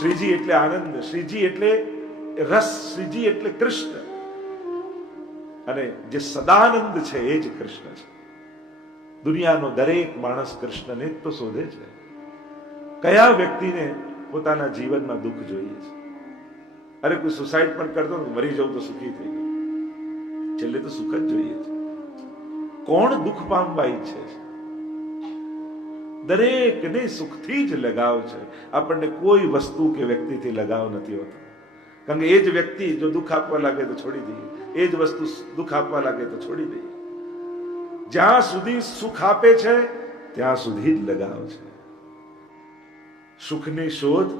શ્રીજી એટલે આનંદ, શ્રીજી એટલે રસ, શ્રીજી એટલે કૃષ્ણ. અને જે સદાનંદ છે એ જ કૃષ્ણ છે. દુનિયાનો દરેક માણસ કૃષ્ણને જ તો શોધે છે. કયા વ્યક્તિને પોતાના જીવનમાં દુઃખ જોઈએ છે? અરે કોઈ સુસાઇડ પણ કરતો મરી જવું તો સુખી થઈ ગયું, છેલ્લે તો સુખ જ જોઈએ છે. કોણ દુઃખ પામવા ઈચ્છે છે? દરેકને સુખથી જ લગાવ છે. આપણને કોઈ વસ્તુ કે વ્યક્તિથી લગાવ નથી હોતો. કારણ કે એ જ વ્યક્તિ જો દુઃખ આપવા લાગે તો છોડી દઈએ, એ જ વસ્તુ દુઃખ આપવા લાગે તો છોડી દઈએ. જ્યાં સુધી સુખ આપે છે ત્યાં સુધી જ લગાવ છે. સુખની શોધ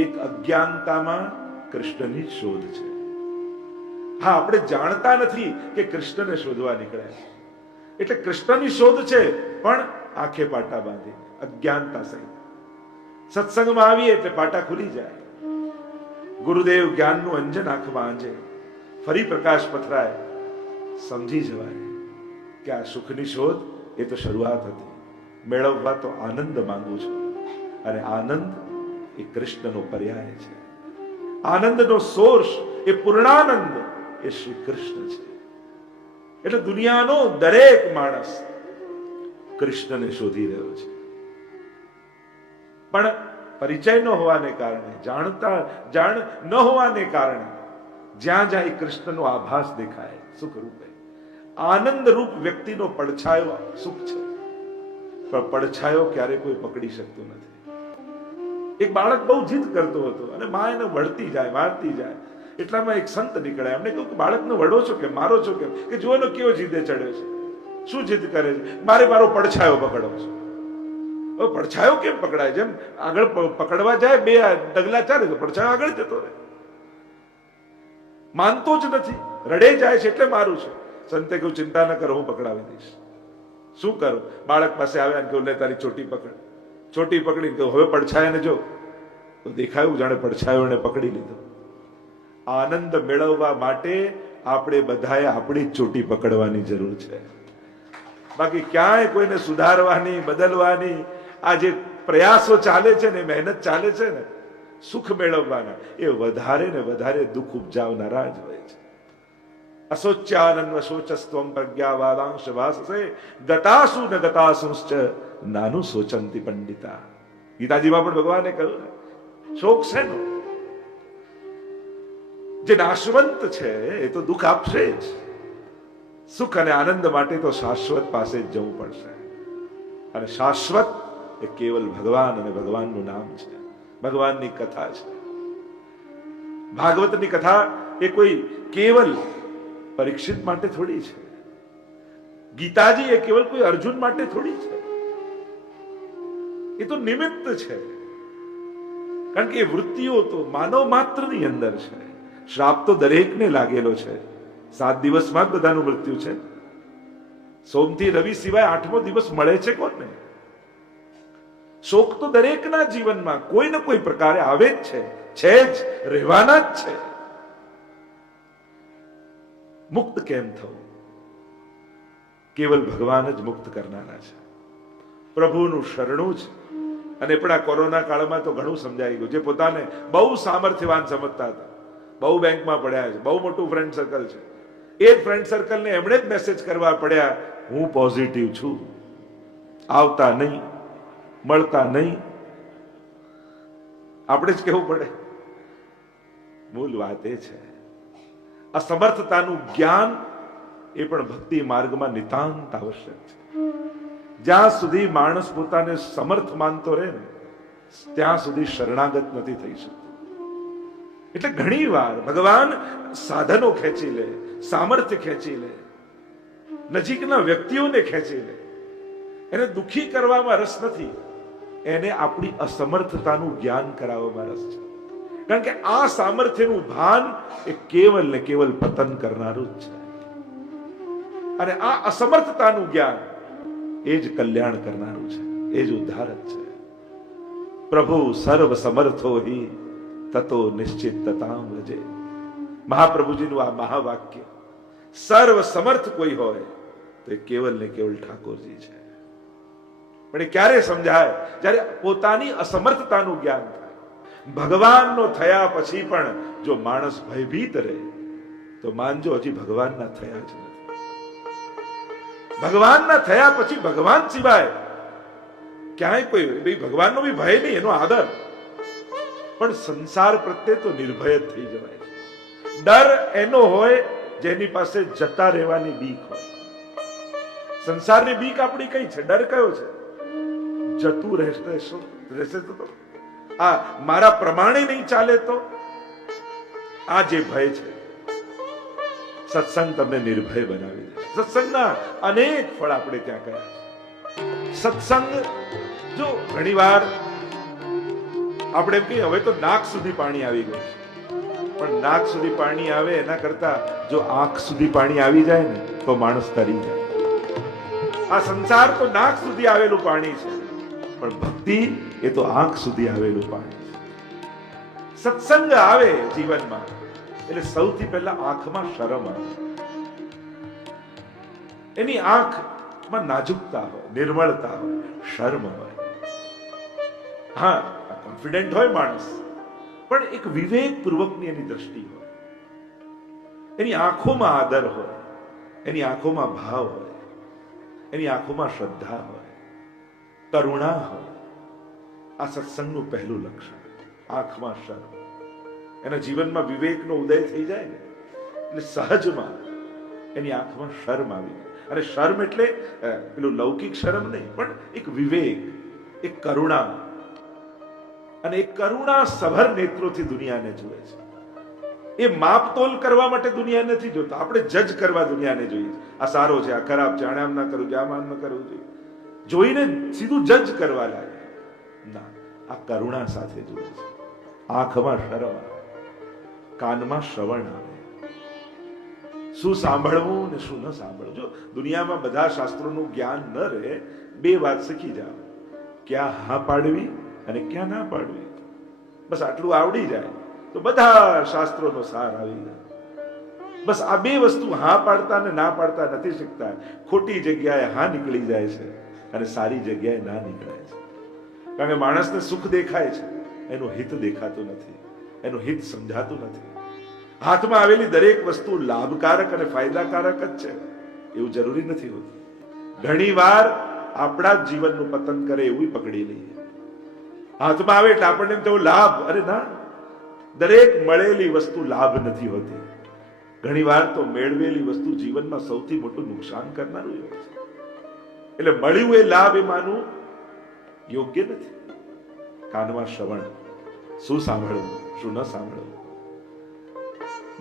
એક અજ્ઞાનતામાં કૃષ્ણની શોધ છે. હા, આપણે જાણતા નથી કે કૃષ્ણને શોધવા નીકળ્યા છે. એટલે કૃષ્ણની શોધ છે, પણ આંખે પાટા બાંધી, અજ્ઞાનતા સહિત. સત્સંગમાં આવીએ એટલે પાટા ખુલી જાય. ગુરુદેવ જ્ઞાનનું અંજન આંખમાં આંજે, ફરી પ્રકાશ પથરાય, સમજી જવાય કે આ સુખની શોધ એ તો શરૂઆત હતી. મેળવવા તો આનંદ માંગુ છું, અને આનંદ એ કૃષ્ણનો પર્યાય છે. આનંદનો સોર્સ એ પૂર્ણાનંદ એ શ્રી કૃષ્ણ છે. એટલે દુનિયાનો દરેક માણસ કૃષ્ણને શોધી રહ્યો છે. પણ પરિચય ન હોવાને કારણે, જાણ ન હોવાને કારણે જ્યાં જ્યાં એ કૃષ્ણનો આભાસ દેખાય સુખ રૂપે, આનંદ રૂપ વ્યક્તિનો પડછાયો સુખ છે. પણ પડછાયો ક્યારે કોઈ પકડી શકતું નથી. એક બાળક બહુ જીદ કરતો હતો અને મા એને વળતી જાય, મારતી જાય. એટલામાં એક સંત નીકળ્યા. એમને કહ્યું કે બાળકને વડો છો કેમ, મારો છો કેમ? કે જો એનો કેવો જીદે ચડ્યો છે, શું જીદ કરે છે? મારો પડછાયો પકડો છે. પડછાયો કેમ પકડાય? જેમ આગળ પકડવા જાય, બે ડગલા ચાલે તો પડછાયો આગળ જતો રહે. માનતો જ નથી, રડે જાય છે એટલે મારું છે. સંતે કહ્યું ચિંતા ન કરો, હું પકડાવી દઈશ. શું કરું? બાળક પાસે આવ્યા ને કહ્યું લે તારી ચોટી પકડ. ચોટી પકડી કહ્યું હવે પડછાયાને જો. તો દેખાયું જાણે પડછાયો એને પકડી લીધો. આનંદ મેળવવા માટે આપણે બધાએ આપણી જ ચોટી પકડવાની જરૂર છે. બાકી ક્યાંય કોઈને સુધારવાની, બદલવાની આ જે પ્રયાસો ચાલે છે ને, મહેનત ચાલે છે ને સુખ મેળવવાના, એ વધારે ને વધારે દુઃખ ઉપજાવનારા જ હોય છે. અશોચ્યાનન્વ શોચસ્ત્વમ પ્રજ્ઞાવાદાંશ ભાસસે ગતાસુ ન ગતાસુશ્ચ નાનું સોચંતી પંડિતા. ગીતાજીમાં પણ ભગવાને કહ્યું ને, શોક છે નો. જે નાશવંત છે એ તો દુઃખ આપશે જ. સુખ અને આનંદ માટે તો શાશ્વત પાસે જ જવું પડશે. અને શાશ્વત એ કેવલ ભગવાન અને ભગવાનનું નામ છે, ભગવાનની કથા છે. ભાગવતની કથા એ કોઈ કેવલ પરીક્ષિત માટે થોડી છે. ગીતાજી એ કેવલ કોઈ અર્જુન માટે થોડી છે. એ તો નિમિત્ત છે. કારણ કે એ વૃત્તિઓ તો માનવ માત્રની અંદર છે. શ્રાપ તો દરેકને લાગેલો છે. 7 દિવસમાં જ બધાનું મૃત્યુ છે. સોમથી રવિ સિવાય 8મો દિવસ મળે છે કોને? શોક તો દરેકના જીવનમાં કોઈ ને કોઈ પ્રકારે આવે જ છે જ, રહેવાના જ છે. મુક્ત કેમ થવું? કેવલ ભગવાન જ મુક્ત કરનારા છે. પ્રભુનું શરણું જ. અને પણ આ કોરોના કાળમાં તો ઘણું સમજાઈ ગયું. જે પોતાને બહુ સામર્થ્યવાન સમજતા હતા, બહુ બેંકમાં પડ્યા છે, બહુ મોટું ફ્રેન્ડ સર્કલ છે, એ ફ્રેન્ડ સર્કલને એમણે જ મેસેજ કરવા પડ્યા, હું પોઝિટિવ છું, આવતા નહીં, મળતા નહીં. આપણે જ કહેવું પડે. મૂળ વાત એ છે, અસમર્થતાનું જ્ઞાન એ પણ ભક્તિ માર્ગમાં નિતાંત આવશ્યક છે. જ્યાં સુધી માણસ પોતાને સમર્થ માનતો રહે ને ત્યાં સુધી શરણાગત નથી થઈ શકતો. એટલે ઘણી વાર ભગવાન સાધનો ખેંચી લે, સામર્થ્ય ખેંચી લે, નજીકના વ્યક્તિઓને ખેંચી લે. એને દુખી કરવામાં રસ નથી, એને આપણી અસમર્થતાનું જ્ઞાન કરાવવામાં રસ છે. કારણ કે આ સામર્થ્યનું ભાન એ કેવલ ને કેવલ પતન કરનારું જ છે. અને આ અસમર્થતાનું જ્ઞાન એ જ કલ્યાણ કરનારું છે, એ જ ઉદ્ધારક છે. પ્રભુ સર્વ સમર્થો હિ તતો નિશ્ચિતતામ વ્રજે. મહાપ્રભુજીનું આ મહાવાક્ય, સર્વ સમર્થ કોઈ હોય તો એ કેવલ ને કેવલ ઠાકોરજી છે. પણ એ ક્યારે સમજાય? જ્યારે પોતાની અસમર્થતાનું જ્ઞાન થાય. ભગવાનનો થયા પછી પણ જો માણસ ભયભીત રહે તો માનજો હજી ભગવાનના થયા જ નથી. ભગવાનના થયા પછી ભગવાન સિવાય ક્યાંય કોઈ ભગવાનનો બી ભય નહીં, એનો આદર, પણ સંસાર પ્રત્યે તો નિર્ભય જ થઈ જવાય છે. ડર એનો હોય જેની પાસે જતા રહેવાની બીક હોય. સંસારની બીક આપણી કઈ છે? ડર કયો છે? જતું રહેશે તો આ મારા પ્રમાણે નહીં ચાલે તો, આ જે ભય છે. સત્સંગ તમને નિર્ભય બનાવી દે. સત્સંગના અનેક ફળ આપણે ત્યાં કયા છે. સત્સંગ જો ઘણીવાર આપણે એમ કહીએ હવે તો નાક સુધી પાણી આવી ગયું છે, પણ નાક સુધી પાણી આવે એના કરતા જો આંખ સુધી પાણી આવી જાય ને તો માણસ તરી જાય. આ સંસાર તો નાક સુધી આવેલું પાણી છે, પણ ભક્તિ એ તો આંખ સુધી આવેલું પાણી છે. સત્સંગ આવે જીવનમાં એટલે સૌથી પહેલા આંખમાં શરમ આવે. એની આંખમાં નાજુકતા હોય, નિર્મળતા હોય, શર્મ હોય. હા, કોન્ફિડન્ટ હોય માણસ, પણ એક વિવેકપૂર્વકની એની દ્રષ્ટિ હોય. એની આંખોમાં આદર હોય, એની આંખોમાં ભાવ હોય, એની આંખોમાં શ્રદ્ધા હોય, કરુણા હોય. આ સત્સંગનું પહેલું લક્ષણ. આંખમાં શર્મ. એના જીવનમાં વિવેકનો ઉદય થઈ જાય ને એટલે સહજમાં એની આંખમાં શર્મ આવી જાય. અને શર્મ એટલે પેલું લૌકિક શર્મ નહીં, પણ એક વિવેક, એક કરુણા, અને એક કરુણા સભર નેત્રોથી દુનિયાને જુએ છે. એ માપતોલ કરવા માટે દુનિયા નથી જોતા, આપણે જજ કરવા દુનિયાને જોઈએ. આ સારો છે, આ ખરાબ છે, આને આમ ના કરવું જોઈએ, આમ આમ ન કરવું જોઈએ. જોઈને સીધું જજ કરવા લાગે. ના, આ કરુણા સાથે જુએ છે. આંખમાં શરમ આવે, કાનમાં શ્રવણ આવે. શું સાંભળવું ને શું ન સાંભળવું. જો દુનિયામાં બધા શાસ્ત્રોનું જ્ઞાન ન રહે, બે વાત શીખી જાઓ, ક્યાં હા પાડવી અને ક્યાં ના પાડવી. બસ આટલું આવડી જાય તો બધા શાસ્ત્રોનો સાર આવી જાય. બસ આ બે વસ્તુ હા પાડતા ને ના પાડતા નથી શીખતા. ખોટી જગ્યાએ હા નીકળી જાય છે અને સારી જગ્યાએ ના નીકળાય છે. કારણ કે માણસને સુખ દેખાય છે, એનું હિત દેખાતું નથી, એનું હિત સમજાતું નથી. હાથમાં આવેલી દરેક વસ્તુ લાભકારક અને ફાયદાકારક જ છે એવું જરૂરી નથી હોતું. ઘણી વાર આપણા જ જીવનનું પતન કરે એવું પકડી લઈએ. હાથમાં આવે એટલે આપણને એમ થયું લાભ. અરે ના, દરેક મળેલી વસ્તુ લાભ નથી હોતી. ઘણી વાર તો મેળવેલી વસ્તુ જીવનમાં સૌથી મોટું નુકસાન કરનારું હોય છે. એટલે મળ્યું એ લાભ એ માનવું યોગ્ય નથી. કાનમાં શ્રવણ, શું સાંભળવું, શું ન સાંભળવું.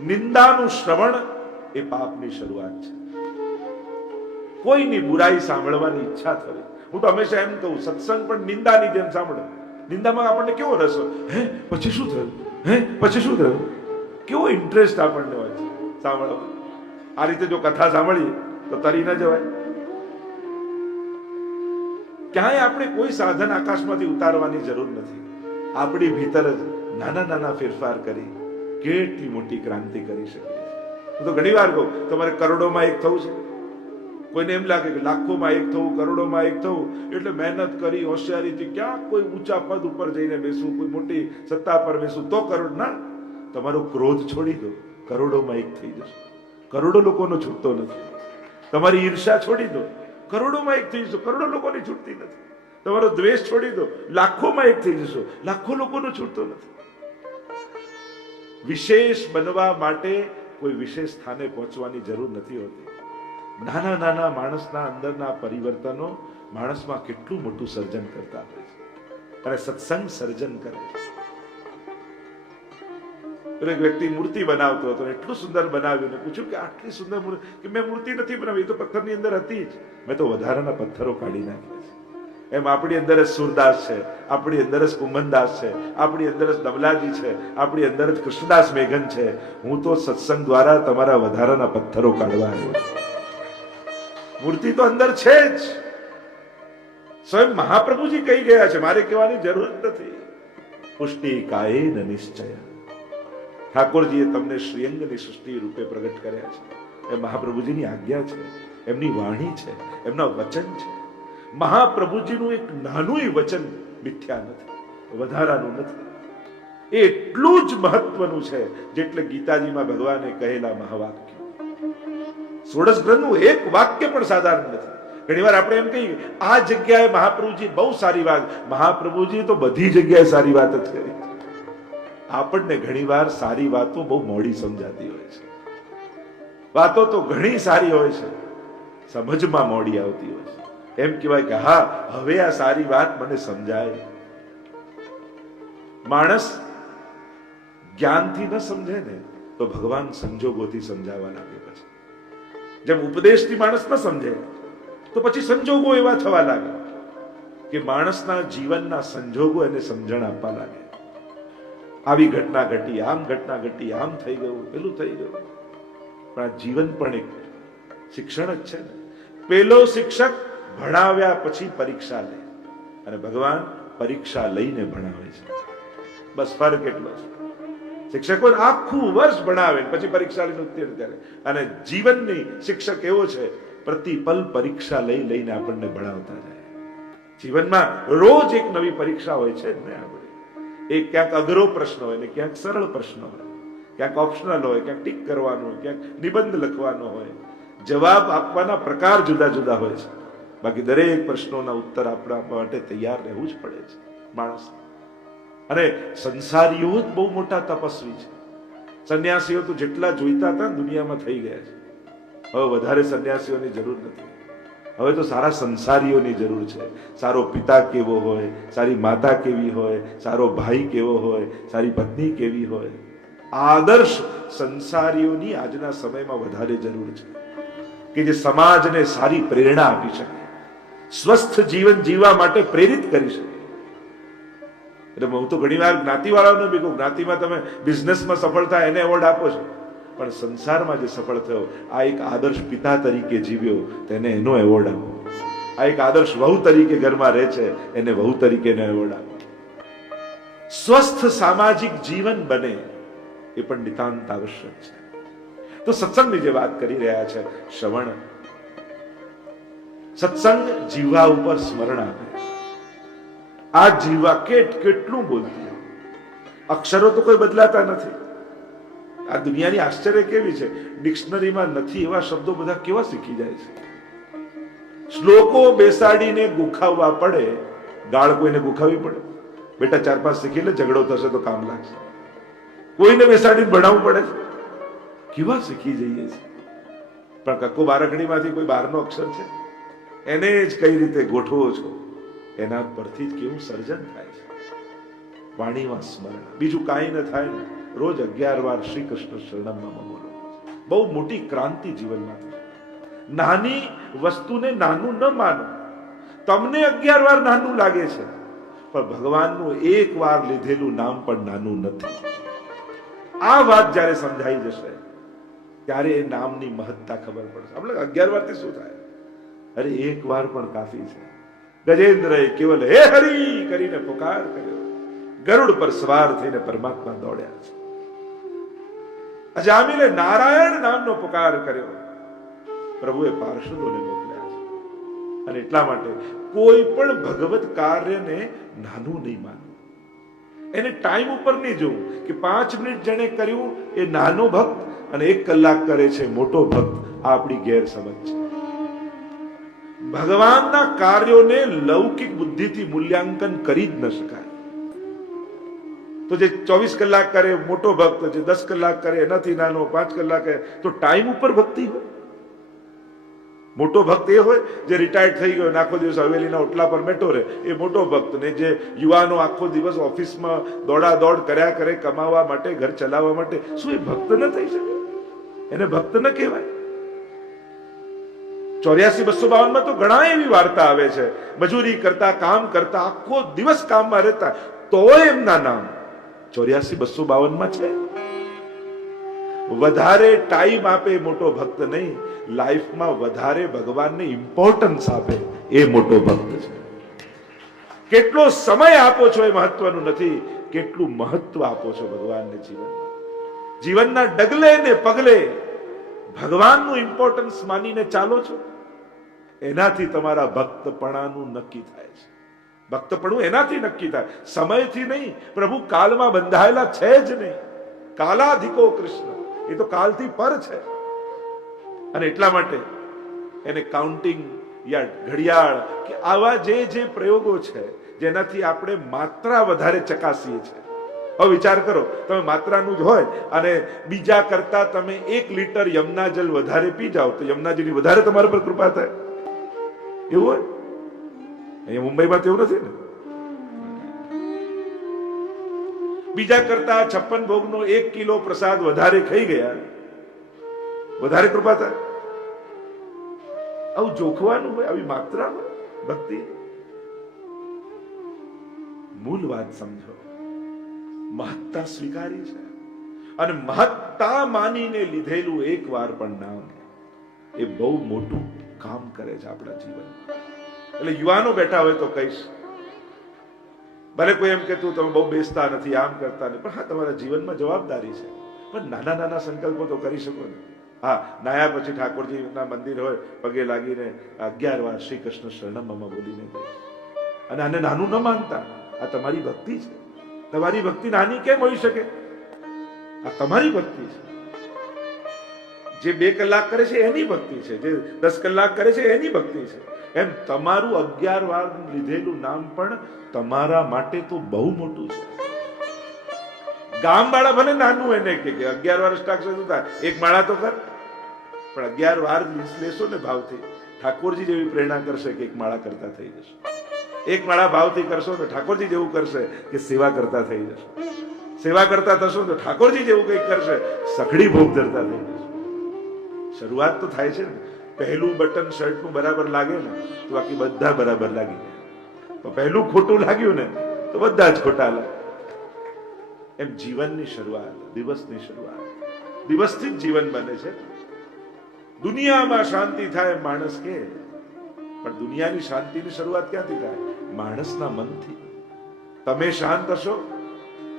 નિંદાનું શ્રવણ એ પાપની શરૂઆત છે. કોઈની બુરાઈ સાંભળવાની ઈચ્છા થવી. હું તો હંમેશા એમ કહું, સત્સંગ પણ નિંદાની જેમ સાંભળો. નિંદામાં આપણને કેવો રસ હોય, હે પછી શું થયું, હે પછી શું થયું, કેવો ઇન્ટરેસ્ટ આપણને હોય છે સાંભળવા. આ રીતે જો કથા સાંભળીએ તો તરી ન જવાય. ક્યાંય આપણે કોઈ સાધન આકાશમાંથી ઉતારવાની જરૂર નથી. આપણી ભીતર જ નાના નાના ફેરફાર કરી કેટલી મોટી ક્રાંતિ કરી શકીએ. હું તો ઘણી વાર કહું, તમારે કરોડોમાં એક થવું છે. કોઈને એમ લાગે કે લાખોમાં એક થવું, કરોડોમાં એક થવું એટલે મહેનત કરી હોશિયારીથી ક્યાં કોઈ ઊંચા પદ ઉપર જઈને બેસવું, કોઈ મોટી સત્તા પર બેસવું તો કરોડ. ના, તમારો ક્રોધ છોડી દો, કરોડોમાં એક થઈ જશો. કરોડો લોકોનો છૂટતો નથી. તમારી ઈર્ષા છોડી દો, કરોડોમાં એક થઈ જશો. કરોડો લોકોની છૂટતી નથી. તમારો દ્વેષ છોડી દો, લાખોમાં એક થઈ જશો. લાખો લોકોનો છૂટતો નથી. વિશેષ બનવા માટે કોઈ વિશેષ સ્થાને પહોંચવાની જરૂર નથી હોતી. નાના નાના માણસના અંદરના પરિવર્તનો માણસમાં કેટલું મોટું સર્જન કરતા હોય છે. અને સત્સંગ સર્જન કરે છે. એક વ્યક્તિ મૂર્તિ બનાવતો હતો, એટલું સુંદર બનાવ્યું ને પૂછ્યું કે આટલી સુંદર મૂર્તિ, કે મેં મૂર્તિ નથી બનાવી, એ તો પથ્થરની અંદર હતી જ, મેં તો વધારાના પથ્થરો કાઢી નાખ્યા છે. એમ આપણી અંદર જ સુરદાસ છે, આપણી અંદર જ કુંભનદાસ છે, આપણી અંદર જ દમલાજી છે, આપણી અંદર જ કૃષ્ણદાસ મેઘન છે. હું તો સત્સંગ દ્વારા તમારા વધારાના પથ્થરો કાઢવા આવ્યો છું. મૂર્તિ તો અંદર છે જ. સ્વયં મહાપ્રભુજી કહી ગયા છે, મારે કહેવાની જરૂર નથી. પુષ્ટિ કાયેન નિશ્ચય. ઠાકોરજીએ તમને શ્રીઅંગની સૃષ્ટિ રૂપે પ્રગટ કર્યા છે. એ મહાપ્રભુજીની આજ્ઞા છે, એમની વાણી છે, એમના વચન છે. મહાપ્રભુજીનું એક નાનું વચન મિથ્યા નથી, વધારાનું નથી. એ એટલું જ મહત્વનું છે જેટલે ગીતાજીમાં ભગવાને કહેલા મહાવાક્ય. ષોડશ ગ્રંથનું એક વાક્ય પણ સાધારણ નથી. ઘણીવાર આપણે એમ કહીએ આ જગ્યાએ મહાપ્રભુજી બહુ સારી વાત, મહાપ્રભુજી તો બધી જગ્યાએ સારી વાત જ કરી. આપણને ઘણીવાર સારી વાતો બહુ મોડી સમજાતી હોય છે. વાતો તો ઘણી સારી હોય છે, સમજમાં મોડી આવતી હોય છે. એમ કહેવાય કે હા, હવે આ સારી વાત મને સમજાય. માણસ જ્ઞાનથી ન સમજે ને તો ભગવાન સંજોગોથી સમજાવવા લાગે. પછી જેમ ઉપદેશથી માણસ ન સમજે તો પછી સંજોગો એવા થવા લાગે કે માણસના જીવનના સંજોગો એને સમજણ આપવા લાગે. આવી ઘટના ઘટી, આમ ઘટના ઘટી, આમ થઈ ગયું, પેલું થઈ ગયું. પણ આ જીવન પણ એક શિક્ષણ જ છે ને. પેલો શિક્ષક ભણાવ્યા પછી પરીક્ષા લે, અને ભગવાન પરીક્ષા લઈને ભણાવે છે. બસ ફરક એટલો છે. શિક્ષકો આખું વર્ષ ભણાવે પછી પરીક્ષા લઈને ઉત્તીર્ણ કરે, અને જીવનની શિક્ષક એવો છે પ્રતિપલ પરીક્ષા લઈને આપણને ભણાવતા જાય. જીવનમાં રોજ એક નવી પરીક્ષા હોય છે ને. આપણે એક ક્યાંક અઘરો પ્રશ્ન હોય ને ક્યાંક સરળ પ્રશ્ન હોય, ક્યાંક ઓપ્શનલ હોય, ક્યાંક ટીક કરવાનો હોય, ક્યાંક નિબંધ લખવાનો હોય. જવાબ આપવાના પ્રકાર જુદા જુદા હોય છે. બાકી દરેક પ્રશ્નોના ઉત્તર આપણા માટે તૈયાર રહેવું જ પડે છે માણસ. અને સંસારીઓ જ બહુ મોટા તપસ્વી છે. સંન્યાસીઓ તો જેટલા જોઈતા હતા દુનિયામાં થઈ ગયા છે. હવે વધારે સંન્યાસીઓની જરૂર નથી. હવે તો સારા સંસારીઓની જરૂર છે. સારો પિતા કેવો હોય, સારી માતા કેવી હોય, સારો ભાઈ કેવો હોય, સારી પત્ની કેવી હોય. આદર્શ સંસારીઓની આજના સમયમાં વધારે જરૂર છે કે જે સમાજને સારી પ્રેરણા આપી શકે, સ્વસ્થ જીવન જીવવા માટે પ્રેરિત કરી શકે. એટલે હું તો ઘણી વાર જ્ઞાતિવાળાઓને બી કહું, જ્ઞાતિમાં તમે બિઝનેસમાં સફળ થાય એને એવોર્ડ આપો છો, પણ સંસારમાં જે સફળ થયો, આ એક આદર્શ પિતા તરીકે જીવ્યો તેને એનો એવોર્ડ આપો. આ એક આદર્શ વહુ તરીકે ઘરમાં રહે છે એને વહુ તરીકે એવોર્ડ આપો. સ્વસ્થ સામાજિક જીવન બને એ પણ નિતાંત આવશ્યક છે. તો સત્સંગની જે વાત કરી રહ્યા છે શ્રવણ, સત્સંગ જીવા ઉપર સ્મરણ આપે. આ જીવા કેટલું બોલતી, અક્ષરો તો કોઈ બદલાતા નથી. આ દુનિયાની આશ્ચર્ય કેવી છે, ડિક્શનરીમાં નથી એવા શબ્દો બધા કેવા શીખી જાય છે. શ્લોકો બેસાડીને ગુખાવવા પડે, ગાળ કોઈને ગુખાવી પડે? બેટા 4-5 શીખી લે, ઝઘડો થશે તો કામ લાગશે. કોઈને બેસાડીને ભણાવવું પડે છે. કેવા શીખી જઈએ છે. પણ કક્કો બારકડીમાંથી કોઈ બહારનો અક્ષર છે, એને જ કઈ રીતે ગોઠવો છો, એના પરથી જ કેવું સર્જન થાય છે. વાણીમાં સ્મરણ, બીજું કાંઈ ન થાય ને, રોજ 11 વાર શ્રી કૃષ્ણ શરણમમાં બોલો. બહુ મોટી ક્રાંતિ જીવનમાં થશે. નાની વસ્તુને નાનું ન માનો. તમને 11 વાર નાનું લાગે છે, પણ ભગવાનનું એક વાર લીધેલું નામ પણ નાનું નથી. આ વાત જ્યારે સમજાઈ જશે ત્યારે એ નામની મહત્તા ખબર પડશે. આપણે 11 વારથી શું થાય? અરે એક વાર પણ કાફી છે. ગજેન્દ્રએ કેવલ હે હરી કરીને પુકાર કર્યો, ગરુડ પર સવાર થઈને પરમાત્મા દોડ્યા છે. અજામિલે નારાયણ નામનો પુકાર કર્યો, પ્રભુએ પાર્ષદોને મોકલ્યા છે. અને એટલા માટે કોઈ પણ ભગવત કાર્યને નાનું નહીં માનવું. એને ટાઈમ ઉપર નહીં જોવું કે 5 મિનિટ જેને કર્યું એ નાનો ભક્ત અને 1 કલાક કરે છે મોટો ભક્ત. આ આપણી ગેરસમજ છે. ભગવાનના કાર્યોને લૌકિક બુદ્ધિથી મૂલ્યાંકન કરી જ ન શકાય. તો જે 24 કલાક કરે મોટો ભક્ત, જે 10 કલાક કરે એનાથી નાનો, 5 કલાક કરે, તો ટાઈમ ઉપર ભક્તિ હોય. મોટો ભક્ત એ હોય જે રિટાયર્ડ થઈ ગયો, આખો દિવસ હવેલીના ઓટલા પર બેઠો રહે, એ મોટો ભક્ત. ને જે યુવાનો આખો દિવસ ઓફિસમાં દોડાદોડ કર્યા કરે કમાવા માટે, ઘર ચલાવવા માટે, શું એ ભક્ત ન થઈ શકે? એને ભક્ત ન કહેવાય. 84-252 માં તો ઘણા એવી વાર્તા આવે છે, મજૂરી કરતા, કામ કરતા, આખો દિવસ કામમાં રહેતા, તોય એમના નામ 84-252 માં છે. વધારે ટાઈમ આપે મોટો ભક્ત નહીં, લાઈફમાં વધારે ભગવાનને ઇમ્પોર્ટન્સ આપે એ મોટો ભક્ત છે. કેટલો સમય આપો છો એ મહત્વનું નથી, કેટલું મહત્વ આપો છો ભગવાનને જીવનમાં. જીવનના ડગલે ને પગલે ભગવાનનું ઇમ્પોર્ટન્સ માનીને ચાલો છો, એનાથી તમારા ભક્તપણાનું નક્કી થાય છે. ભક્તપણું એનાથી નક્કી થાય, સમયથી નહીં. પ્રભુ કાલમાં બંધાયેલા છે જ નહીં. કાલાધિકો કૃષ્ણ, એ તો કાલથી પર છે. અને એટલા માટે એને કાઉન્ટિંગ યા ઘડિયાળ કે આવા જે પ્રયોગો છે જેનાથી આપણે માત્રા વધારે ચકાસીએ છીએ. હવે વિચાર કરો, તમે માત્રાનું જ હોય અને બીજા કરતા તમે 1 લીટર યમુના જલ વધારે પી જાઓ તો યમુનાજીની વધારે તમારા પર કૃપા થાય. એવું હોય? અહીંયા મુંબઈમાં તો એવું નથી ને. બીજા કરતા 56 ભોગનો 1 કિલો પ્રસાદ વધારે ખાઈ ગયા, વધારે કૃપા થાય. આવું જોખવાનું હોય, આવી માત્રા ભક્તિ. મૂળ વાત સમજો, મહત્તા સ્વીકારી છે અને મહત્તા માનીને લીધેલું એકવાર પણ નામ એ બહુ મોટું કામ કરે છે આપણા જીવનમાં. એટલે યુવાનો બેઠા હોય તો કહીશ, ભલે કોઈ એમ કે તું તમે બહુ બેસતા નથી, આમ કરતા નહીં, પણ હા તમારા જીવનમાં જવાબદારી છે. પણ નાના નાના સંકલ્પો તો કરી શકો ને. હા, નાયા પછી ઠાકોરજીના મંદિર હોય, પગે લાગીને 11 વાર શ્રી કૃષ્ણ શરણમ બોલીને કહીશ. અને આને નાનું ન માનતા, આ તમારી ભક્તિ છે. તમારી ભક્તિ નાની કેમ હોઈ શકે? આ તમારી ભક્તિ છે. જે 2 કલાક કરે છે એની ભક્તિ છે, જે 10 કલાક કરે છે એની ભક્તિ છે. એમ તમારું 11 વાર લીધેલું નામ પણ તમારા માટે તો બહુ મોટું છે. ગામ વાળા ભલે નાનું એને કે 11 વાર અષ્ટાક્ષર શું થાય, 1 માળા તો કર. પણ 11 વાર લેશો ને ભાવથી, ઠાકોરજી જેવી પ્રેરણા કરશે કે 1 માળા કરતા થઈ જશે. 1 માળા ભાવથી કરશો તો ઠાકોરજી જેવું કરશે કે સેવા કરતા થઈ જશે. સેવા કરતા થશો તો ઠાકોરજી જેવું કંઈક કરશે, સખડી ભોગ ધરતા થઈ જશે. શરૂઆત તો થાય છે ને. પહેલું બટન શર્ટનું બરાબર લાગે ને તો બાકી બધા બરાબર લાગી જાય. તો પહેલું ખોટું લાગ્યું ને તો બધા જ ખોટા લાગે. એમ જીવનની શરૂઆત, દિવસની શરૂઆત, દિવસથી જ જીવન બને છે. દુનિયામાં શાંતિ થાય માણસ કે, પણ દુનિયાની શાંતિની શરૂઆત ક્યાંથી થાય? માણસના મનથી. તમે શાંત હશો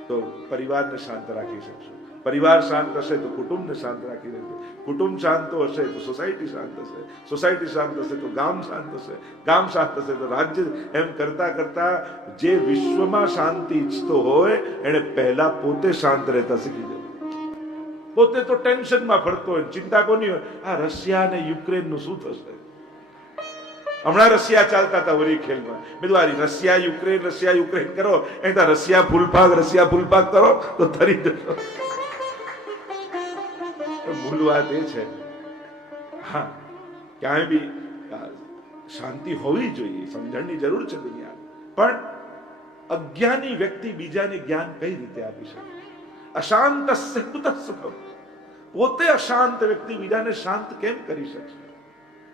તો પરિવારને શાંત રાખી શકશો. પરિવાર શાંત હશે તો કુટુંબને શાંત રાખી શકશો. કુટુંબ શાંત હશે તો સોસાયટી શાંત હશે. સોસાયટી શાંત હશે તો ગામ શાંત હશે. ગામ શાંત હશે તો રાજ્ય. એમ કરતા કરતા જે વિશ્વમાં શાંતિ ઈચ્છતો હોય એને પહેલા પોતે શાંત રહેતા શીખી જવું. પોતે તો ટેન્શનમાં ફરતો હોય, ચિંતા કોની હોય? આ રશિયા અને યુક્રેન નું શું થશે? હમણાં રશિયા ચાલતા હતા વરી ખેલમાં. મેં કીધું રશિયા યુક્રેન કરો, એ તો રશિયા ફૂલપાક કરો તો થરી જશો. મૂળ વાત એ છે, હા, ક્યાંય બી શાંતિ હોવી જોઈએ, સમજણની જરૂર છે દુનિયા. પણ અજ્ઞાની વ્યક્તિ બીજાને જ્ઞાન કઈ રીતે આપી શકે? અશાંતસ્ય કુતઃ સુખમ. પોતે અશાંત વ્યક્તિ બીજાને શાંત કેમ કરી શકશે?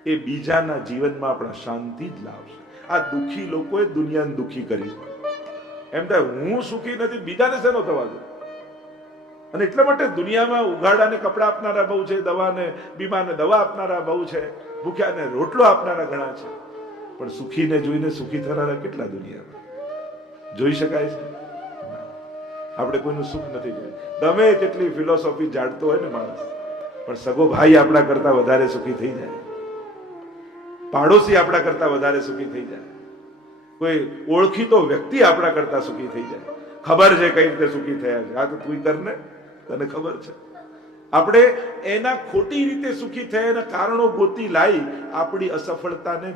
એ બીજાના જીવનમાં આપણા શાંતિ જ લાવશે. આ દુઃખી લોકોએ દુનિયાને દુઃખી કરી છે. એમ થાય હું સુખી નથી, બીજાને શેનો થવા દો? અને એટલા માટે દુનિયામાં ઉઘાડાને કપડા આપનારા બહુ છે, દવાને બીમારને દવા આપનારા બહુ છે, ભૂખ્યાને રોટલો આપનારા ઘણા છે. પણ સુખીને જોઈને સુખી થનારા કેટલા દુનિયામાં જોઈ શકાય છે? આપણે કોઈનું સુખ નથી જોયું. ગમે તેટલી ફિલોસોફી જાણતો હોય ને માણસ, પણ સગો ભાઈ આપણા કરતા વધારે સુખી થઈ જાય, પાડોશી આપણા કરતા વધારે સુખી થઈ જાય, કોઈ ઓળખીતો વ્યક્તિ આપણા કરતા સુખી થઈ જાય. ખબર છે કઈ રીતે સુખી થયા છે. આ તો તું કર ને, તને ખબર છે. આપણે એના ખોટી રીતે સુખી થયા એના કારણો ગોતી લાવી આપણી અસફળતાને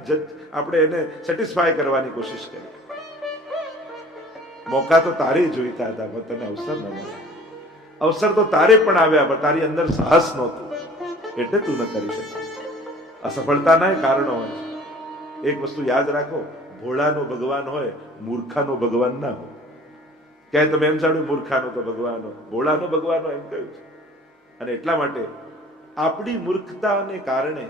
આપણે એને સેટિસ્ફાય કરવાની કોશિશ કરી. મોકા તો તારે જોઈતા હતા પણ તને અવસર ન મળ્યો. અવસર તો તારે પણ આવ્યા પણ તારી અંદર સાહસ નહોતું એટલે તું ન કરી શકી. અસફળતાના કારણો હોય છે. એક વસ્તુ યાદ રાખો, ભોળાનો ભગવાન હોય, મૂર્ખાનો ભગવાન ના હોય. ક્યાંય તમે એમ જાણ્યું મૂર્ખાનો તો ભગવાન હોય, ભોળાનો ભગવાન હોય એમ કહ્યું છે. અને એટલા માટે આપણી મૂર્ખતાને કારણે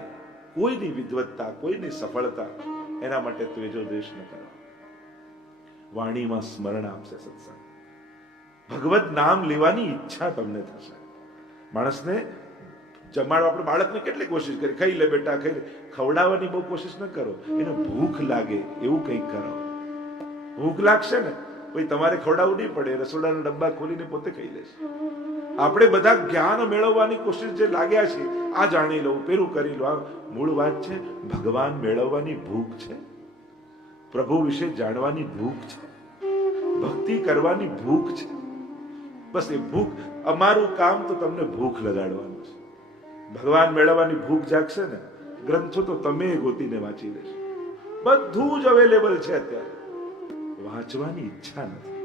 કોઈની વિદ્વત્તા, કોઈની સફળતા, એના માટે ત્રીજો દ્વેષ ન કરો. વાણીમાં સ્મરણ આપશે સત્સંગ. ભગવત નામ લેવાની ઈચ્છા તમને થશે. માણસને જમાડવા, આપણે બાળકને કેટલી કોશિશ કરી, ખાઈ લે બેટા, ખાઈ લે. ખવડાવવાની બહુ કોશિશ ન કરો, એને ભૂખ લાગે એવું કંઈક કરો. ભૂખ લાગશે ને પછી તમારે ખવડાવવું નહીં પડે, રસોડાના ડબ્બા ખોલીને પોતે ખાઈ લેશે. આપણે બધા જ્ઞાન મેળવવાની કોશિશ જે લાગ્યા છે, આ જાણી લઉં, પેલું કરી લો, આ મૂળ વાત છે ભગવાન મેળવવાની ભૂખ છે. પ્રભુ વિશે જાણવાની ભૂખ છે, ભક્તિ કરવાની ભૂખ છે. બસ એ ભૂખ, અમારું કામ તો તમને ભૂખ લગાડવાનું છે. ભગવાન મેળવવાની ભૂખ જાગશે ને, ગ્રંથો તો તમે ગોતીને વાંચી લેશો. બધું જ અવેલેબલ છે અત્યારે. વાંચવાની ઈચ્છા નથી,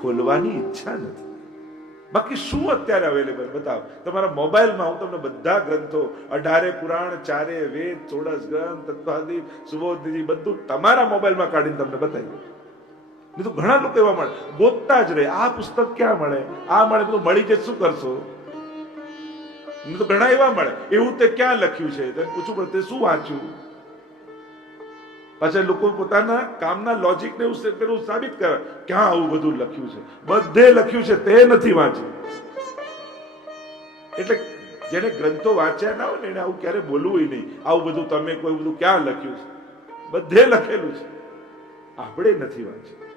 ખોલવાની ઈચ્છા નથી. બાકી શું અત્યારે અવેલેબલ બતાવો. તમારા મોબાઈલમાં હું તમને બધા ગ્રંથો, 18 પુરાણ, 4 વેદ, 16 ગ્રંથ, તત્વાદીપ, સુબોધનિધિ બધું તમારા મોબાઈલમાં કાઢીને તમને બતાવી દઉં. નહીં તો ઘણા લોકો એવા મળે, ગોતતા જ રહે, આ પુસ્તક ક્યાં મળે, આ મળે, બધું મળી જાય શું કરશો. નહીં તો ઘણા એવા મળે, એવું તે ક્યાં લખ્યું છે, તેને પૂછવું પડે તે શું વાંચ્યું. પાછા લોકો પોતાના કામના લોજિકને એવું સાબિત કરે, ક્યાં આવું બધું લખ્યું છે, બધે લખ્યું છે, તે નથી વાંચ્યું. એટલે જેને ગ્રંથો વાંચ્યા ના હોય ને એને આવું ક્યારે બોલવું નહીં, આવું બધું તમે કોઈ બધું ક્યાં લખ્યું છે, બધે લખેલું છે, આપણે નથી વાંચ્યું.